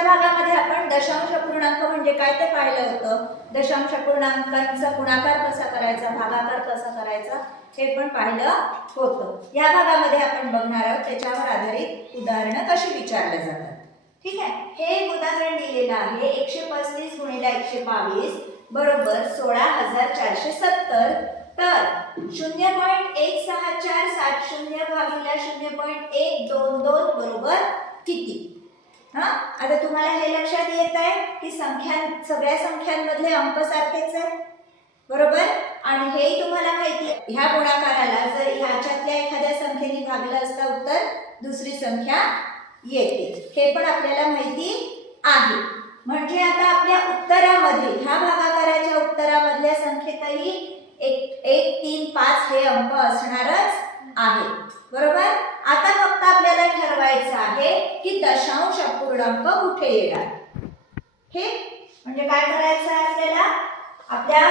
मागच्या भागामध्ये आपण दशांश पूर्णांक म्हणजे काय ते पाहिलं होतं. दशांश पूर्णांकांचा गुणाकार कसा करायचा, भागाकार कसा करायचा हे पण पाहिलं होतं. या भागामध्ये आपण बघणार आहोत त्याच्यावर आधारित उदाहरणं कशी विचारली जातात. ठीक आहे. हे एक उदाहरण दिलेलं आहे. 135 गुणिले 122 बरोबर 16,470. तर 0.1647 भागिले 0.122 बरोबर किती? आता तुम्हाला हे लक्षात येत आहे की सगळ्या संख्यांमधले अंक सारखेच आहेत बरोबर. आणि हेही तुम्हाला माहिती आहे ह्या गुणाकाराला जर ह्याच्यातल्या एखाद्या संख्येने भागलं असता उत्तर दुसरी संख्या येते, हे पण आपल्याला माहिती आहे. म्हणजे आता आपल्या उत्तरामध्ये ह्या भागाकाराच्या उत्तरामधल्या संख्येतही 1 3 5 हे अंक असणारच आहे बरोबर. आता फक्त आपल्याला ठरवायचं आहे की दशांश अपूर्णांक कुठे येणार. हे म्हणजे काय करायचं आहे आपल्याला, आपल्या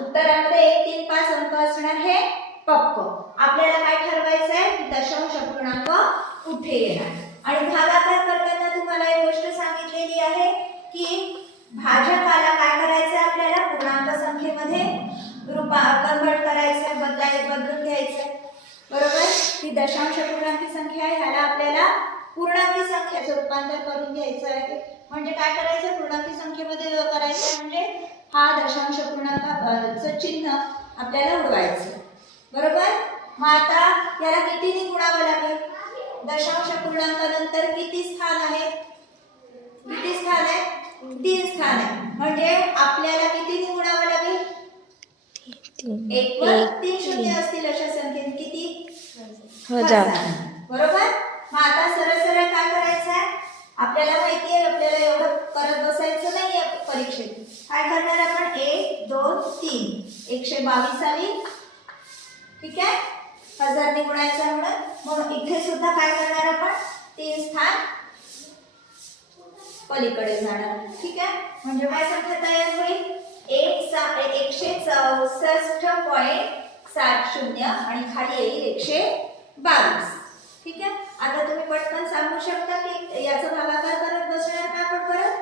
उत्तरामध्ये 1 3 5 अंक असणार हे पक्क. आपल्याला काय ठरवायचं आहे की दशांश अपूर्णांक कुठे येणार. आणि भागाकार करताना तुम्हाला एक गोष्ट सांगितलेली आहे की भाजकाला काय करायचं आहे, आपल्याला पूर्णांक संख्येमध्ये कन्वर्ट करायचं, बदलून घ्यायचं बरोबर. ही दशांश पूर्णांकी संख्या आहे, ह्याला आपल्याला पूर्णांकी संख्येचं रूपांतर करून घ्यायचं आहे. म्हणजे काय करायचं, पूर्णांकी संख्येमध्ये करायचं म्हणजे हा दशांश पूर्णांकाचं चिन्ह आपल्याला उडवायचं बरोबर. मग आता याला कितीने गुणावं लागेल, दशांश पूर्णांकानंतर किती स्थान आहेत, किती स्थान आहे, 3 स्थान आहे. म्हणजे आपल्याला कितीने गुणावं लागेल, 1 वर 3 शून्य असतील अशा संख्येने किती, 1000 बरोबर. मग आता सरळ सरळ काय करायचं आहे, आपल्याला माहिती आहे आपल्याला एवढं करत बसायचं नाहीये परीक्षेत. काय करणार आपण, 1 2 3 122 ठीक आहे, 1000 ने गुणायचं म्हणून इथे सुद्धा काय करणार आपण, 3 स्थान पलीकडे जाणार. ठीक आहे. म्हणजे काय संख्या तयार होईल, 164.70 आणि खाली येईल 122. ठीक आहे. आता तुम्ही पटकन सांगू शकता की याचा भागाकार करत बसणार का आपण परत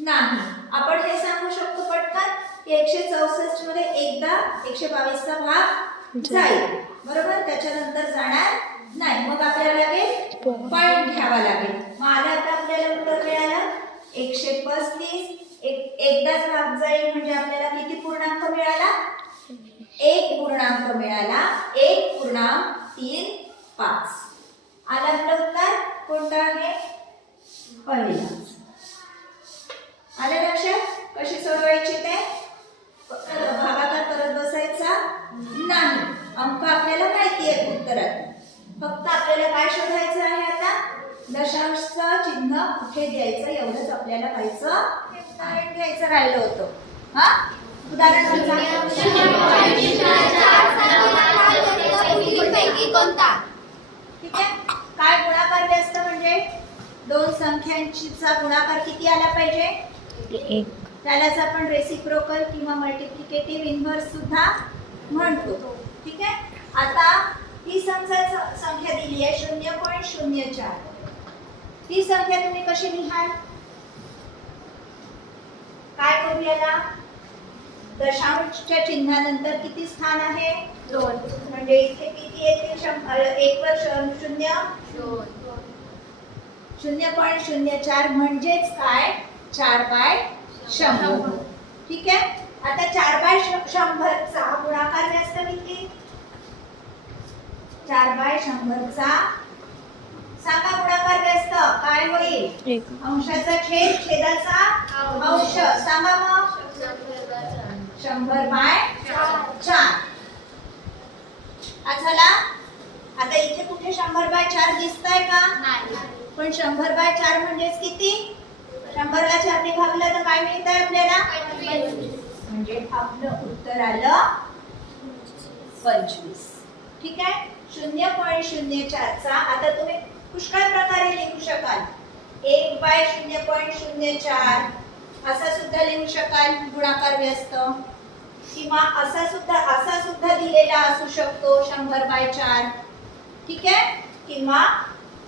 नाही. आपण हे सांगू शकतो पटकन की 164 मध्ये एकदा 122 चा भाग जाईल बरोबर, त्याच्यानंतर जाणार नाही. मग आपल्याला लागेल पॉइंट घ्यावा लागेल. मग आलं आता आपल्याला उत्तर मिळालं 135. एकदाच भाग जाईल म्हणजे आपल्याला किती पूर्णांक मिळाला, 1 पूर्णांक मिळाला, 1.35. आलं आपलं उत्तर कोणतं आहे, पहिला. आलं लक्षात कशी सोडवायची ते, भागाकार करत बसायचा नाही. अंक आपल्याला माहिती आहे उत्तरात, फक्त आपल्याला काय शोधायचं आहे आता, दशांशचं चिन्ह कुठे द्यायचं एवढंच आपल्याला पाहायचं. उदाहरण घ्यायचं राहिलं होतं. उदाहरण कोणता, ठीक आहे. काय गुणाकार व्यस्त म्हणजे 2 संख्यांचा गुणाकार किती आला पाहिजे, 1. त्यालाच आपण रेसिप्रोकल किंवा मल्टिप्लिकेटिव्ह इन्व्हर्स सुद्धा म्हणतो. ठीक आहे. आता ही संख्या दिली आहे 0.04. ही संख्या तुम्ही कशी लिहाल, काय करू याला, दशांशच्या चिन्हानंतर किती स्थान आहे, 2. म्हणजे इथे किती येतील, 1 वर 0.04 म्हणजेच काय, 4/100. ठीक आहे. आता 4/100 चा गुणाकार व्यस्त किती, 4/100 चा सांगा गुणाकार व्यस्त काय होईल, अंशाचा छेद, छेदाचा अंश. सांगा मग 100/4. झाला. आता इथे कुठे 100/4 दिसतंय का, नाही. पण 100/4 म्हणजेच किती, 100 ला 4 ने भागलं तर काय मिळतंय आपल्याला, 25. म्हणजे आपलं उत्तर आलं 25. ठीक आहे. 0.04 चा आता तुम्ही पुष्कळ प्रकारे लिहू शकाल. 1/0.04 असा सुद्धा लिहू शकाल गुणाकार व्यस्त, किंवा असा सुद्धा दिलेला असू शकतो 100/4. ठीक आहे. किंवा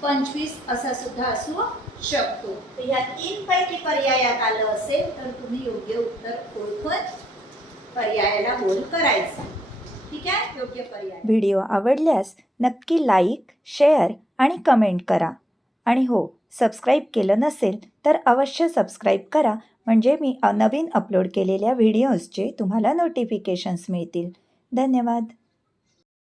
25 असा सुद्धा असू शकतो. तर ह्या 3 पैकी पर्यायात आलं असेल तर तुम्ही योग्य उत्तर ओळखून पर्यायाला गोल करायचं. ठीक आहे, योग्य पर्याय. व्हिडिओ आवडल्यास नक्की लाईक, शेअर आणि कमेंट करा. आणि हो, सबस्क्राईब केलं नसेल तर अवश्य सबस्क्राईब करा, म्हणजे मी नवीन अपलोड केलेल्या व्हिडिओजचे तुम्हाला नोटिफिकेशन्स मिळतील. धन्यवाद.